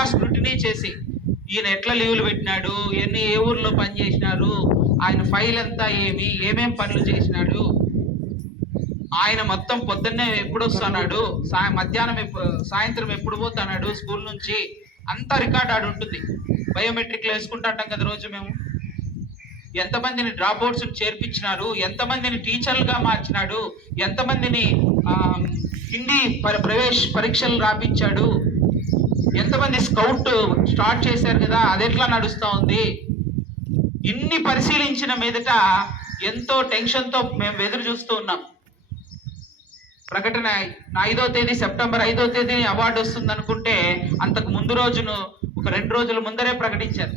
చాలా స్క్రూటినీ చేసి ఈయన ఎట్లా లీవులు పెట్టినాడు, ఏ ఊర్లో పని చేసినారు, ఆయన ఫైల్ అంతా ఏమేం పనులు చేసినాడు, ఆయన మొత్తం పొద్దున్నే ఎప్పుడు వస్తున్నాడు, మధ్యాహ్నం సాయంత్రం ఎప్పుడు పోతున్నాడు స్కూల్ నుంచి, అంతా రికార్డ్ ఆడి ఉంటుంది. బయోమెట్రిక్లో వేసుకుంటాంటాం కదా రోజు మేము. ఎంతమందిని డ్రాప్ అవుట్స్ చేర్పించినారు, ఎంతమందిని టీచర్లుగా మార్చినాడు, ఎంతమందిని హిందీ ప్రవేశ పరీక్షలు రాపించాడు, ఎంతమంది స్కౌట్ స్టార్ట్ చేశారు కదా అది ఎట్లా నడుస్తూ ఉంది, ఇన్ని పరిశీలించిన మీదట ఎంతో టెన్షన్తో మేము ఎదురు చూస్తూ ఉన్నాం. ప్రకటన 5వ తేదీ సెప్టెంబర్ 5వ తేదీ అవార్డు వస్తుంది అనుకుంటే అంతకు ముందు రోజును ఒక 2 రోజుల ముందరే ప్రకటించారు.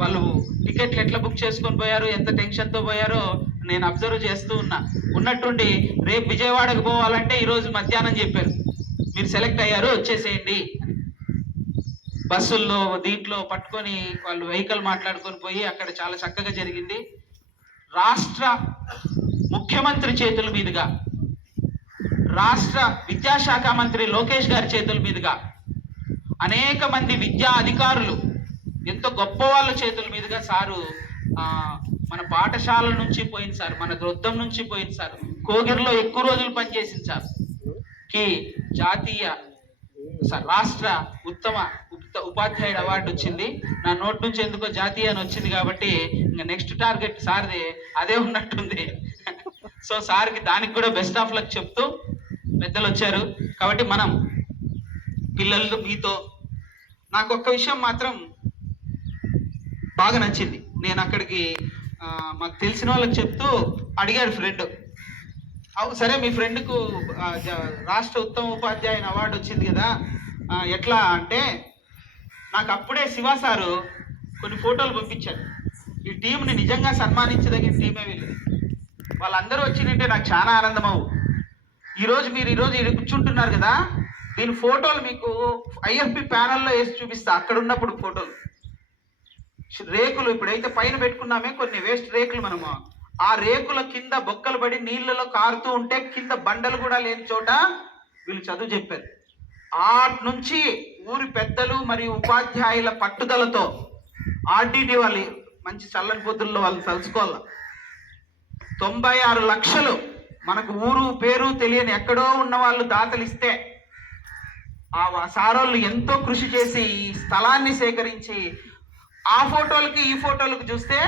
వాళ్ళు టికెట్లు ఎట్లా బుక్ చేసుకొని పోయారు, ఎంత టెన్షన్తో పోయారో నేను అబ్జర్వ్ చేస్తూ ఉన్నా. ఉన్నట్టుండి రేపు విజయవాడకు పోవాలంటే ఈరోజు మధ్యాహ్నం చెప్పారు, మీరు సెలెక్ట్ అయ్యారు వచ్చేసేయండి. బస్సుల్లో దీంట్లో పట్టుకొని వాళ్ళు వెహికల్ మాట్లాడుకొని పోయి అక్కడ చాలా చక్కగా జరిగింది. రాష్ట్ర ముఖ్యమంత్రి చేతుల మీదుగా, రాష్ట్ర విద్యాశాఖ మంత్రి లోకేష్ గారి చేతుల మీదుగా, అనేక మంది విద్యా అధికారులు ఎంతో గొప్ప వాళ్ళ చేతుల మీదుగా సారు మన పాఠశాల నుంచి పోయింది సార్, మన దొద్దం నుంచి పోయింది సార్, కోగిరిలో ఎక్కువ రోజులు పనిచేసింది సార్ కి జాతీయ రాష్ట్ర ఉత్తమ ఉపాధ్యాయుడు అవార్డు వచ్చింది. నా నోట్ నుంచి ఎందుకో జాతీయ అని వచ్చింది కాబట్టి ఇంకా నెక్స్ట్ టార్గెట్ సార్ది అదే ఉన్నట్టుంది. సో సార్కి దానికి కూడా బెస్ట్ ఆఫ్ లక్ చెప్తూ పెద్దలు వచ్చారు కాబట్టి మనం పిల్లలు మీతో నాకు ఒక్క విషయం మాత్రం బాగా నచ్చింది. నేను అక్కడికి మాకు తెలిసిన వాళ్ళకి చెప్తూ అడిగాడు ఫ్రెండ్, సరే మీ ఫ్రెండ్కు రాష్ట్ర ఉత్తమ ఉపాధ్యాయుని అవార్డు వచ్చింది కదా ఎట్లా అంటే, నాకు అప్పుడే శివ సారు కొన్ని ఫోటోలు పంపించారు. ఈ టీంని నిజంగా సన్మానించదగిన టీమే వీళ్ళది, వాళ్ళందరూ వచ్చిందంటే నాకు చాలా ఆనందం అవు. మీరు ఈరోజు ఇక్కడ కూర్చుంటున్నారు కదా, దీని ఫోటోలు మీకు ఐఎఫ్పి ప్యానల్లో వేసి చూపిస్తా. అక్కడ ఉన్నప్పుడు ఫోటోలు రేకులు ఇప్పుడైతే పైన పెట్టుకున్నామే కొన్ని వేస్ట్ రేకులు, మనము ఆ రేకుల కింద బొక్కలు పడి నీళ్ళలో కారుతూ ఉంటే కింద బండలు కూడా లేని చోట వీళ్ళు చదువు చెప్పారు. ఆటి నుంచి ఊరి పెద్దలు మరియు ఉపాధ్యాయుల పట్టుదలతో ఆర్డిటి వాళ్ళు మంచి చల్లని పొద్దుల్లో వాళ్ళు తలుచుకోవాలి. 96 లక్షలు మనకు ఊరు పేరు తెలియని ఎక్కడో ఉన్న వాళ్ళు దాతలు ఇస్తే ఆ సారోళ్ళు ఎంతో కృషి చేసి ఈ స్థలాన్ని సేకరించి ఆ ఫోటోలకి ఈ ఫోటోలకు చూస్తే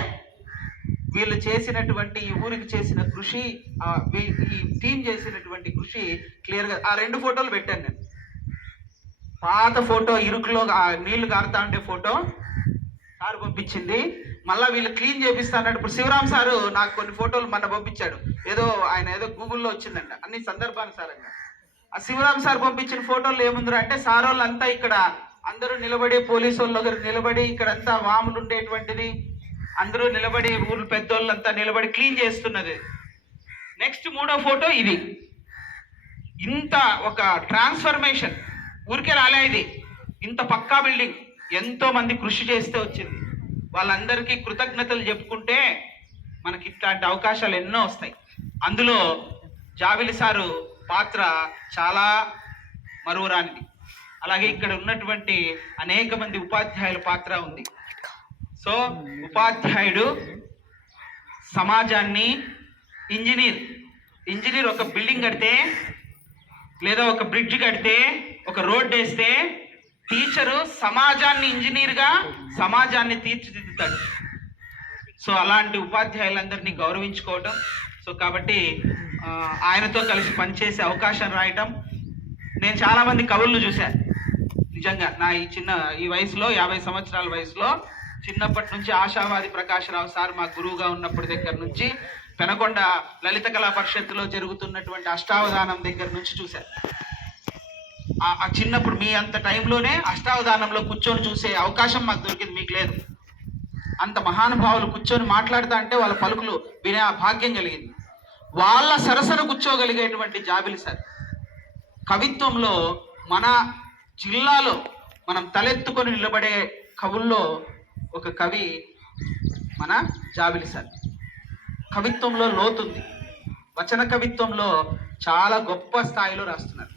వీళ్ళు చేసినటువంటి ఈ ఊరికి చేసిన కృషి, ఈ టీం చేసినటువంటి కృషి క్లియర్గా ఆ 2 ఫోటోలు పెట్టాను నేను. పాత ఫోటో ఇరుకులో నీళ్లు కారుతా ఉండే ఫోటో సార్ పంపించింది, మళ్ళీ వీళ్ళు క్లీన్ చేపిస్తాడు. ఇప్పుడు శివరాం సారు నాకు కొన్ని ఫోటోలు మొన్న పంపించాడు, ఆయన ఏదో గూగుల్లో వచ్చిందంట అన్ని సందర్భానుసారంగా. ఆ శివరాం సార్ పంపించిన ఫోటోలు ఏముందిరా అంటే, సార్ వాళ్ళంతా ఇక్కడ అందరూ నిలబడి, పోలీసు వాళ్ళు ఒకరు నిలబడి, ఇక్కడంతా వాములు ఉండేటువంటిది అందరూ నిలబడి, ఊరు పెద్దోళ్ళంతా నిలబడి క్లీన్ చేస్తున్నది. నెక్స్ట్ 3వ ఫోటో ఇది. ఇంత ఒక ట్రాన్స్ఫర్మేషన్ ఊరికే రాలే, ఇది ఇంత పక్కా బిల్డింగ్ ఎంతో మంది కృషి చేస్తే వచ్చింది. వాళ్ళందరికీ కృతజ్ఞతలు చెప్పుకుంటే మనకి ఇట్లాంటి అవకాశాలు ఎన్నో వస్తాయి. అందులో జావిలి సారు పాత్ర చాలా మరువరానిది. అలాగే ఇక్కడ ఉన్నటువంటి అనేక మంది ఉపాధ్యాయుల పాత్ర ఉంది. సో ఉపాధ్యాయుడు సమాజాన్ని, ఇంజనీర్ ఒక బిల్డింగ్ కడితే లేదా ఒక బ్రిడ్జ్ కడితే, ఒక రోడ్ వేస్తే, టీచరు సమాజాన్ని, ఇంజనీర్గా సమాజాన్ని తీర్చిదిద్దుతాడు. సో అలాంటి ఉపాధ్యాయులందరినీ గౌరవించుకోవటం, సో కాబట్టి ఆయనతో కలిసి పనిచేసే అవకాశం రాయటం. నేను చాలామంది కవులను చూశాను నిజంగా. నా ఈ వయసులో 50 సంవత్సరాల వయసులో చిన్నప్పటి నుంచి ఆశావాది ప్రకాశరావు సార్ మా గురువుగా ఉన్నప్పటి దగ్గర నుంచి పెనకొండ లలిత కళా పరిషత్తులో జరుగుతున్నటువంటి అష్టావధానం దగ్గర నుంచి చూశాను. ఆ చిన్నప్పుడు మీ అంత టైంలోనే అష్టావధానంలో కూర్చొని చూసే అవకాశం మాకు దొరికింది, మీకు లేదు. అంత మహానుభావులు కూర్చొని మాట్లాడుతా అంటే వాళ్ళ పలుకులు వినే భాగ్యం కలిగింది. వాళ్ళ సరసన కూర్చోగలిగేటువంటి జాబిలి సార్. కవిత్వంలో మన జిల్లాలో మనం తలెత్తుకొని నిలబడే కవుల్లో ఒక కవి మన జాబిలి సార్. కవిత్వంలో లోతుంది, వచన కవిత్వంలో చాలా గొప్ప స్థాయిలో రాస్తున్నారు.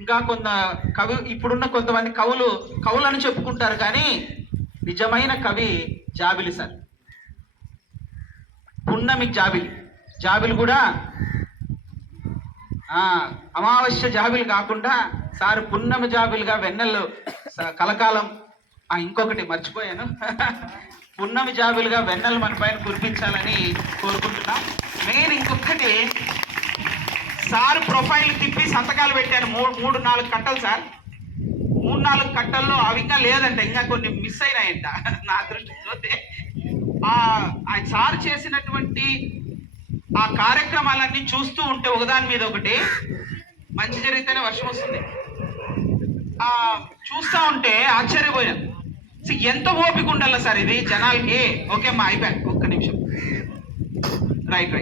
ఇంకా ఇప్పుడున్న కొంతమంది కవులను చెప్పుకుంటారు, కానీ నిజమైన కవి జాబిలి సార్. పున్నమి జాబిలి కూడా అమావాస్య జాబిలి కాకుండా సార్ పున్నమి జాబిలిగా వెన్నెల్లో కలకాలం. ఇంకొకటి మర్చిపోయాను, పున్నమి జాబిలుగా వెన్నెలు మన పైన కురిపించాలని కోరుకుంటున్నాం. మెయిన్ ఇంకొకటి, సార్ ప్రొఫైల్ తిప్పి సంతకాలు పెట్టాను 3-4 కట్టలు సార్. 3-4 కట్టల్లో అవి ఇంకా లేదంట, ఇంకా కొన్ని మిస్ అయినాయంట. నా దృష్టిలో ఆయన సార్ చేసినటువంటి ఆ కార్యక్రమాలన్నీ చూస్తూ ఉంటే ఒకదాని మీద ఒకటి, మంచి జరిగితేనే వర్షం వస్తుంది, చూస్తూ ఉంటే ఆశ్చర్యపోయాను. ఎంత ఓపిక ఉండాలి సార్ ఇది జనాలకి. ఓకే అమ్మా, అయిపోయాను, ఒక్క నిమిషం. Right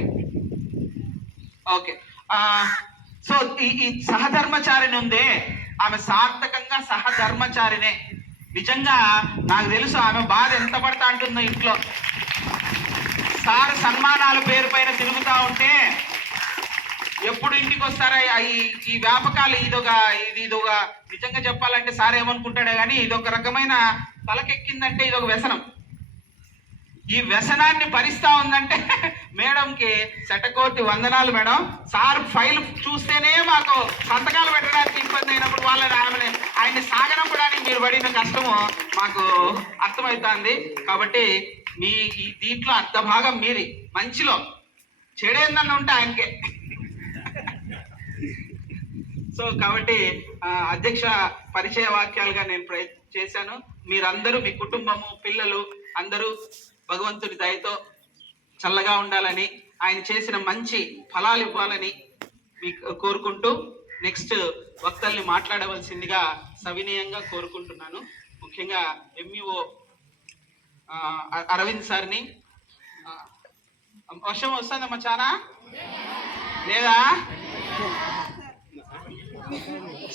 okay. సో ఈ సహధర్మచారిని ఉందే, ఆమె సార్థకంగా సహధర్మచారినే. నిజంగా నాకు తెలుసు ఆమె బాధ ఎంత పడతా ఉంటుందో ఇంట్లో. సార్ సన్మానాల పేరు పైన తిరుగుతూ ఉంటే ఎప్పుడు ఇంటికి వస్తారా ఈ వ్యాపకాలు, ఇదొక నిజంగా చెప్పాలంటే సార్ ఏమనుకుంటాడే కానీ ఇదొక రకమైన తలకెక్కిందంటే ఇదొక వ్యసనం. ఈ వ్యసనాన్ని భరిస్తా ఉందంటే మేడంకి శతకోటి వందనాలు మేడం. సార్ ఫైల్ చూస్తేనే మాకు సంతకాలు పెట్టడానికి ఇబ్బంది అయినప్పుడు ఆయన్ని సాగనంపడానికి మీరు పడిన కష్టము మాకు అర్థమవుతుంది. కాబట్టి ఈ దీంట్లో అర్ధ భాగం మీది. మంచిలో చెడేందన్న ఉంటే ఆయనకే. సో కాబట్టి అధ్యక్ష పరిచయ వాక్యాలుగా నేను చేశాను. మీరందరూ, మీ కుటుంబము, పిల్లలు అందరూ భగవంతుడి దయతో చల్లగా ఉండాలని, ఆయన చేసిన మంచి ఫలాలు ఇవ్వాలని మీకు కోరుకుంటూ నెక్స్ట్ వక్తల్ని మాట్లాడవలసిందిగా సవినయంగా కోరుకుంటున్నాను. ముఖ్యంగా ఎంఈఓ అరవింద్ సార్ని. వర్షం వస్తుందమ్మా చాలా లేదా?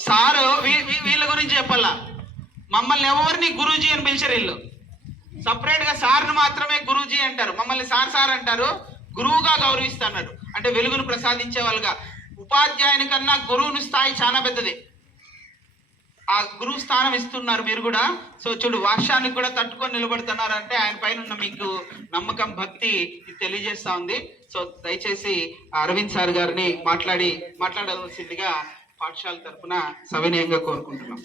సారు వీళ్ళ గురించి చెప్పాలా, మమ్మల్ని ఎవరిని గురూజీ అని పిలిచారు. వీళ్ళు సపరేట్ గా సార్ను మాత్రమే గురూజీ అంటారు, మమ్మల్ని సార్ అంటారు, గురువుగా గౌరవిస్తున్నారు. అంటే వెలుగును ప్రసాదించే వాళ్ళుగా. ఉపాధ్యాయుని కన్నా గురువుని స్థాయి చాలా పెద్దది, ఆ గురువు స్థానం ఇస్తున్నారు మీరు కూడా. సో చూడు, వర్షానికి కూడా తట్టుకొని నిలబడుతున్నారు అంటే ఆయన పైన ఉన్న మీకు నమ్మకం, భక్తి తెలియజేస్తా ఉంది. సో దయచేసి అరవింద్ సార్ గారిని మాట్లాడవలసిందిగా పాఠశాల తరఫున సవినయంగా కోరుకుంటున్నాం.